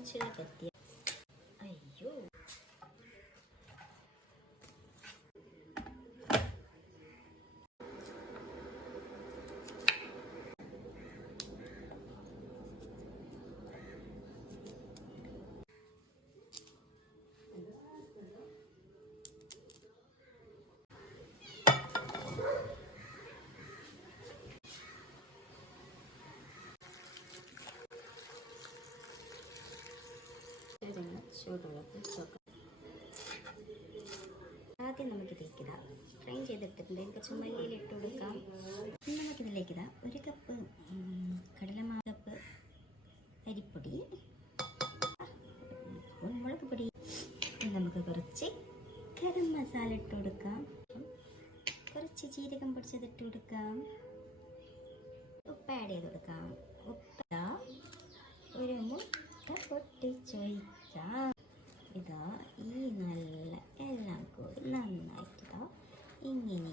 പൊടിച്ചുള്ള കത്തി. അയ്യോ, ചൂടുള്ളത് ആദ്യം നമുക്കിതിലേക്ക് ഫ്രൈ ചെയ്തെടുത്തിട്ടുണ്ട്. കുറച്ച് മല്ലിയില ഇട്ട് കൊടുക്കാം. നമുക്കിതിലേക്ക് ഒരു കപ്പ് കടലമാവ്, കപ്പ് അരിപ്പൊടി, മുളക് പൊടി, നമുക്ക് കുറച്ച് ഗരം മസാല ഇട്ട് കൊടുക്കാം. കുറച്ച് ജീരകം പൊടിച്ചതിട്ട് കൊടുക്കാം. ഉപ്പ് ആഡ് ചെയ്ത് കൊടുക്കാം. ഉപ്പ് ഒരു മുട്ട പൊട്ടിച്ചൊഴിക്കാം. ഇതാ ഈ നല്ല എല്ലാം കൂടി നന്നായിട്ട് ഇങ്ങനെ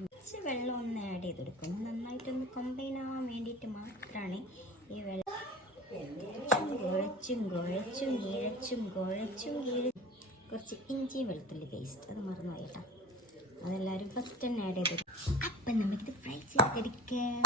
കുറച്ച് വെള്ളം ഒന്ന് ആഡ് ചെയ്ത് കൊടുക്കണം. നന്നായിട്ടൊന്ന് കമ്പൈൻ ആവാൻ വേണ്ടിയിട്ട് മാത്രമാണ് ഈ വെള്ളം. കുഴച്ചും കുറച്ച് ഇഞ്ചി വെളുത്തുള്ളി പേസ്റ്റ്, അത് മറന്നു പോയിട്ടാ, അതെല്ലാവരും ഫസ്റ്റ് തന്നെ ആഡ് ചെയ്ത്. അപ്പം നമുക്കിത് ഫ്രൈ ചെയ്തെടുക്കാം.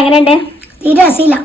എങ്ങനെയുണ്ട്? തീരെ രസമില്ല.